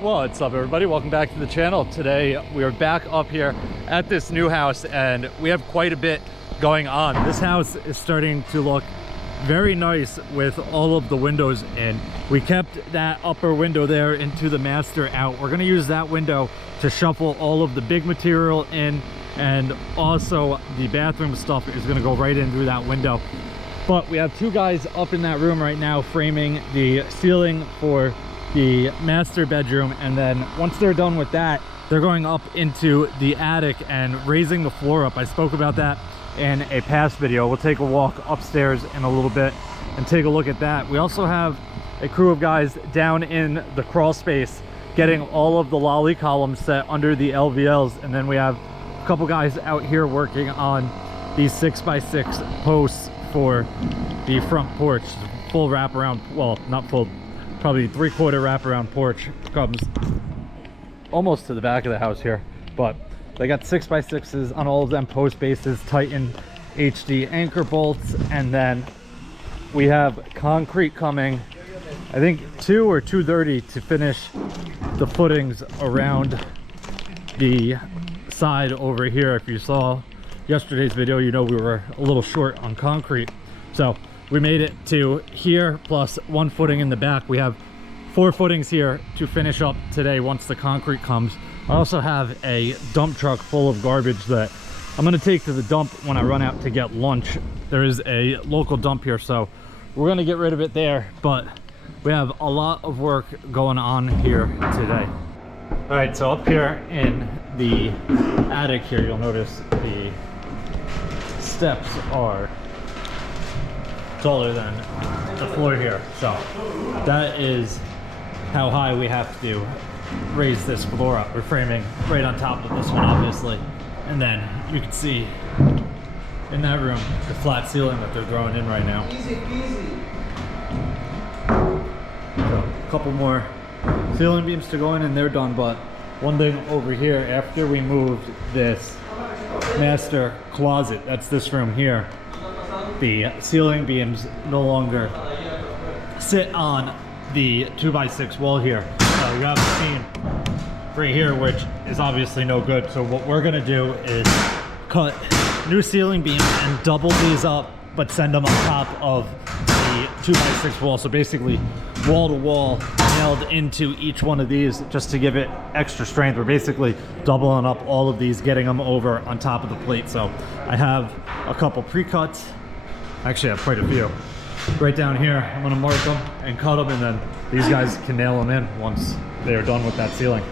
What's up, everybody? Welcome back to the channel. Today we are back up here at this new house and we have quite a bit going on. This house is starting to look very nice with all of the windows in. We kept that upper window there into the master out. We're going to use that window to shuffle all of the big material in, and also the bathroom stuff is going to go right in through that window. But we have two guys up in that room right now framing the ceiling for the master bedroom, and then once they're done with that, they're going up into the attic and raising the floor up. I spoke about that in a past video. We'll take a walk upstairs in a little bit and take a look at that. We also have a crew of guys down in the crawl space getting all of the lolly columns set under the LVLs, and then we have a couple guys out here working on these 6x6 posts for the front porch. Full wraparound, well, not full, probably 3/4 wraparound porch, comes almost to the back of the house here, but they got 6x6s on all of them post bases, Titan HD anchor bolts, and then we have concrete coming, I think 2 or 230 to finish the footings around the side over here. If you saw yesterday's video, you know we were a little short on concrete, so we made it to here plus 1 footing in the back. We have 4 footings here to finish up today once the concrete comes. I also have a dump truck full of garbage that I'm going to take to the dump when I run out to get lunch. There is a local dump here, so we're going to get rid of it there, but we have a lot of work going on here today. All right, so up here in the attic here, you'll notice the steps are taller than the floor here, so that is how high we have to raise this floor up. We're framing right on top of this one, obviously, and then you can see in that room the flat ceiling that they're throwing in right now. Easy peasy. So a couple more ceiling beams to go in and they're done. But one thing over here, after we moved this master closet, that's this room here, the ceiling beams no longer sit on the 2x6 wall here. You have the seam right here, which is obviously no good. So what we're gonna do is cut new ceiling beams and double these up, but send them on top of the 2x6 wall. So basically wall to wall nailed into each one of these just to give it extra strength. We're basically doubling up all of these, getting them over on top of the plate. So I have a couple pre-cuts. Actually, I have quite a few. Right down here, I'm gonna mark them and cut them, and then these guys can nail them in once they are done with that ceiling.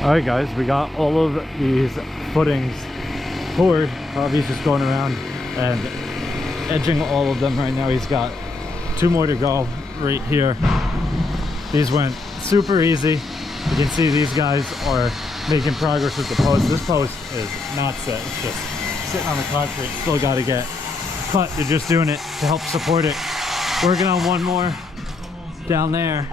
All right, guys, we got all of these footings poured. Bobby's just going around and edging all of them right now. He's got 2 more to go right here. These went super easy. You can see these guys are making progress with the post. This post is not set. It's just sitting on the concrete. Still got to get cut. They're just doing it to help support it. Working on one more down there.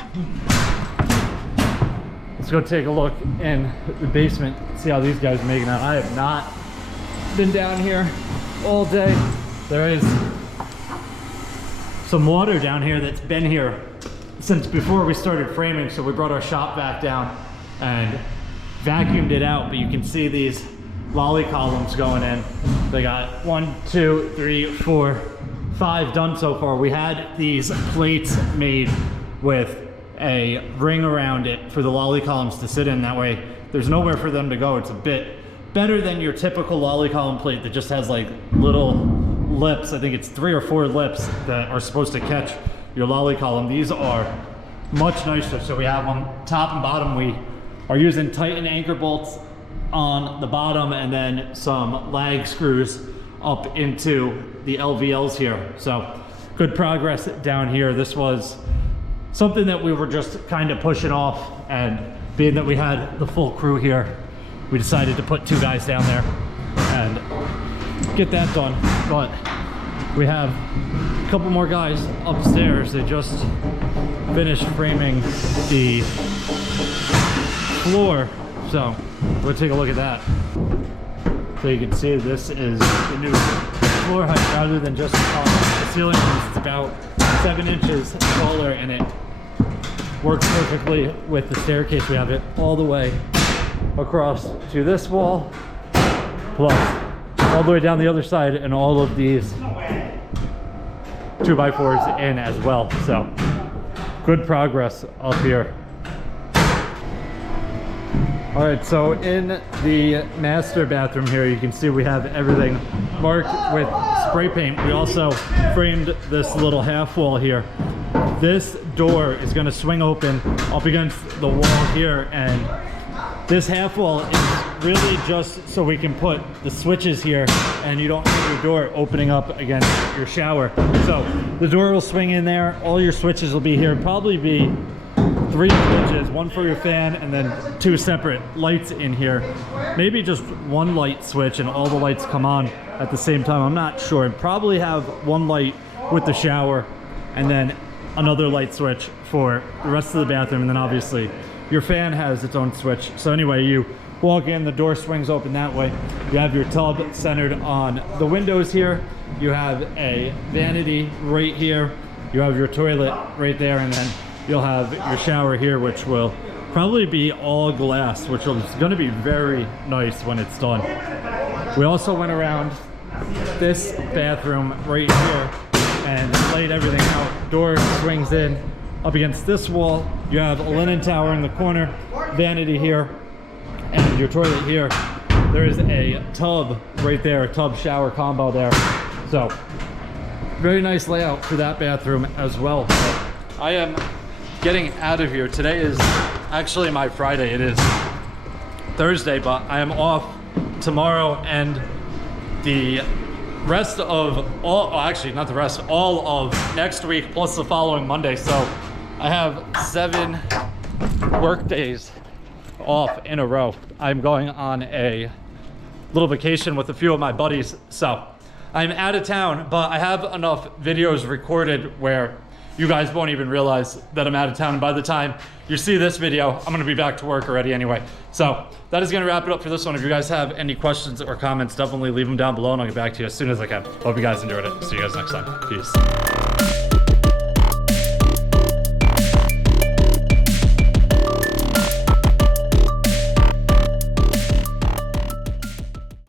Let's go take a look in the basement, see how these guys are making out. I have not been down here all day. There is some water down here that's been here since before we started framing, so we brought our shop vac down and vacuumed it out, but you can see these lolly columns going in. They got 1, 2, 3, 4, 5 done so far. We had these plates made with a ring around it for the lolly columns to sit in. That way there's nowhere for them to go. It's a bit better than your typical lolly column plate that just has like little lips. I think it's 3 or 4 lips that are supposed to catch your lolly column. These are much nicer. So we have them top and bottom. We are using Titan anchor bolts on the bottom and then some lag screws up into the LVLs here. So good progress down here. This was something that we were just kind of pushing off, and being that we had the full crew here, we decided to put 2 guys down there and get that done. But we have a couple more guys upstairs. They just finished framing the floor, so we'll take a look at that. So you can see this is the new floor height rather than just on the ceiling. It's about 7 inches taller, and it works perfectly with the staircase. We have it all the way across to this wall, plus all the way down the other side, and all of these 2x4s in as well. So good progress up here. All right, so in the master bathroom here, you can see we have everything marked with spray paint. We also framed this little half wall here. This door is going to swing open up against the wall here, and this half wall is really just so we can put the switches here and you don't have your door opening up against your shower. So the door will swing in there, all your switches will be here, probably be 3 switches, 1 for your fan and then 2 separate lights in here. Maybe just 1 light switch and all the lights come on at the same time. I'm not sure. Probably have 1 light with the shower and then another light switch for the rest of the bathroom, and then obviously your fan has its own switch. So anyway, you walk in, the door swings open that way. You have your tub centered on the windows here. You have a vanity right here. You have your toilet right there, and then you'll have your shower here, which will probably be all glass, which is going to be very nice when it's done. We also went around this bathroom right here and laid everything out. Door swings in up against this wall. You have a linen tower in the corner, vanity here, and your toilet here. There is a tub right there, a tub shower combo there. So very nice layout for that bathroom as well. But I am getting out of here. Today is actually my Friday. It is Thursday, but I am off tomorrow and the rest of all, oh, actually not the rest, all of next week plus the following Monday. So I have 7 work days off in a row. I'm going on a little vacation with a few of my buddies. So I'm out of town, but I have enough videos recorded where you guys won't even realize that I'm out of town. And by the time you see this video, I'm gonna be back to work already anyway. So that is gonna wrap it up for this one. If you guys have any questions or comments, definitely leave them down below and I'll get back to you as soon as I can. Hope you guys enjoyed it. See you guys next time. Peace.